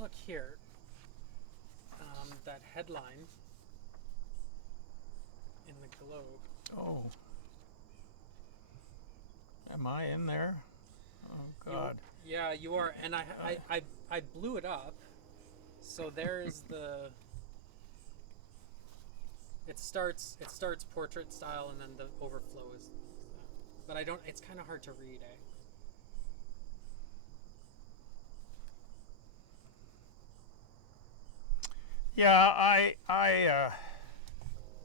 look here, that headline in the Globe. Oh, am I in there? Oh You, God. yeah, you are, and I, I blew it up. So there's the. It starts portrait style, and then the overflow is. But I don't. It's kind of hard to read, eh? yeah, I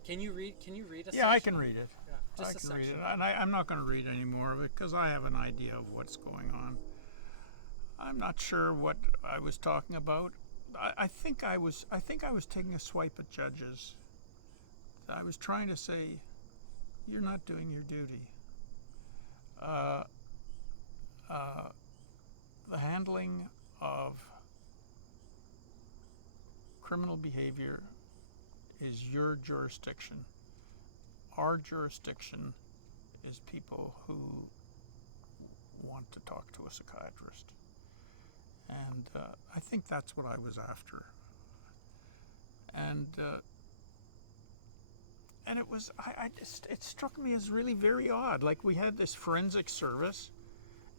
Can you read a yeah, I section? can read it. Yeah, I just a can read it, section. and I'm not going to read any more of it because I have an idea of what's going on. I'm not sure what I was talking about. I think I was. I think I was taking a swipe at judges. I was trying to say, you're not doing your duty. Uh, the handling of criminal behavior is your jurisdiction. Our jurisdiction is people who want to talk to a psychiatrist. And I think that's what I was after. And and it was I just it struck me as really very odd. Like we had this forensic service,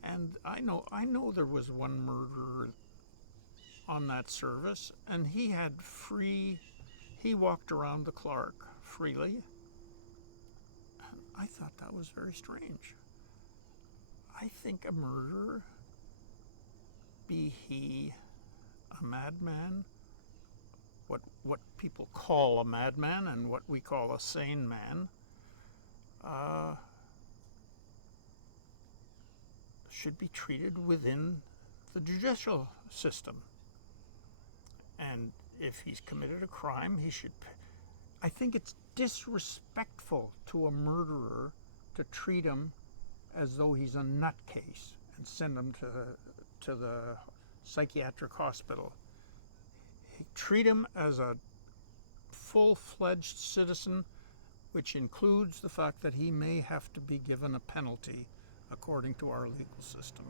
and I know there was one murderer on that service, and he had free. He walked around the Clark freely. I thought that was very strange. I think a murderer, be he a madman, what people call a madman and what we call a sane man, uh, should be treated within the judicial system. And if he's committed a crime, he should. I think it's disrespectful to a murderer to treat him as though he's a nutcase and send him to the psychiatric hospital. Treat him as a full-fledged citizen, which includes the fact that he may have to be given a penalty according to our legal system.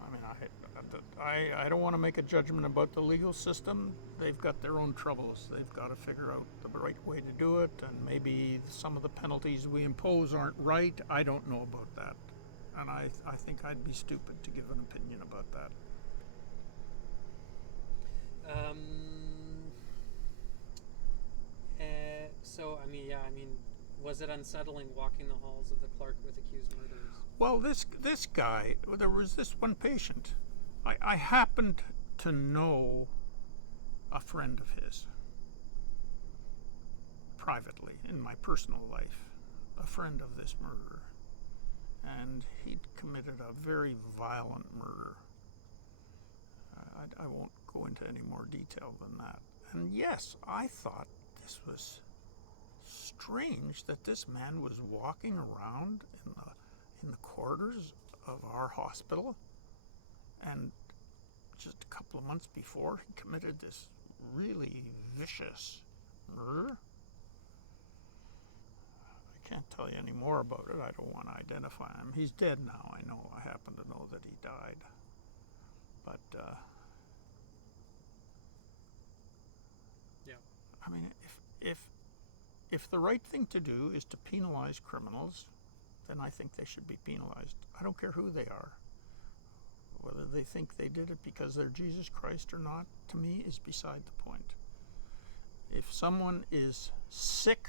I mean, I don't want to make a judgment about the legal system. They've got their own troubles. They've got to figure out the right way to do it, and maybe some of the penalties we impose aren't right. I don't know about that. And I think I'd be stupid to give an opinion about that. Um. So I mean, yeah, I mean, was it unsettling walking the halls of the Clark with accused murderers? Well, this guy, there was this one patient. I happened to know a friend of his privately in my personal life, a friend of this murderer, and he'd committed a very violent murder. I won't go into any more detail than that. And yes, I thought this was strange that this man was walking around in the corridors of our hospital, and just a couple of months before he committed this really vicious murder. I can't tell you any more about it. I don't want to identify him. He's dead now. I know. I happen to know that he died. But Yeah. I mean, if the right thing to do is to penalize criminals, then I think they should be penalized. I don't care who they are. Whether they think they did it because they're Jesus Christ or not, to me, is beside the point. If someone is sick,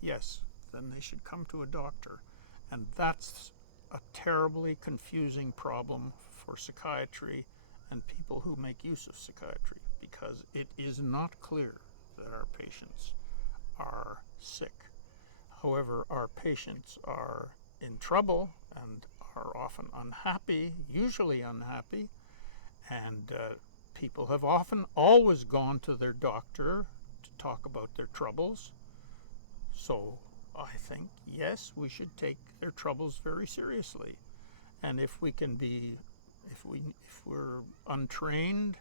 yes, then they should come to a doctor. And that's a terribly confusing problem for psychiatry and people who make use of psychiatry, because it is not clear that our patients are sick. However, our patients are in trouble and are often unhappy, usually unhappy, and people have often always gone to their doctor to talk about their troubles. So I think, yes, we should take their troubles very seriously. And if we can be, if we're untrained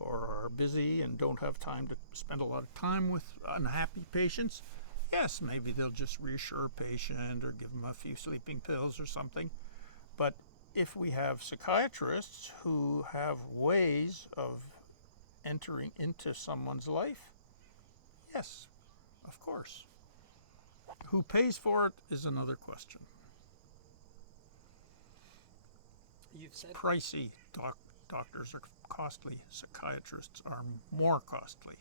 or are busy and don't have time to spend a lot of time with unhappy patients, yes, maybe they'll just reassure a patient or give them a few sleeping pills or something. But if we have psychiatrists who have ways of entering into someone's life, yes, of course. Who pays for it is another question. You've said Pricey. Doctors are costly. Psychiatrists are more costly.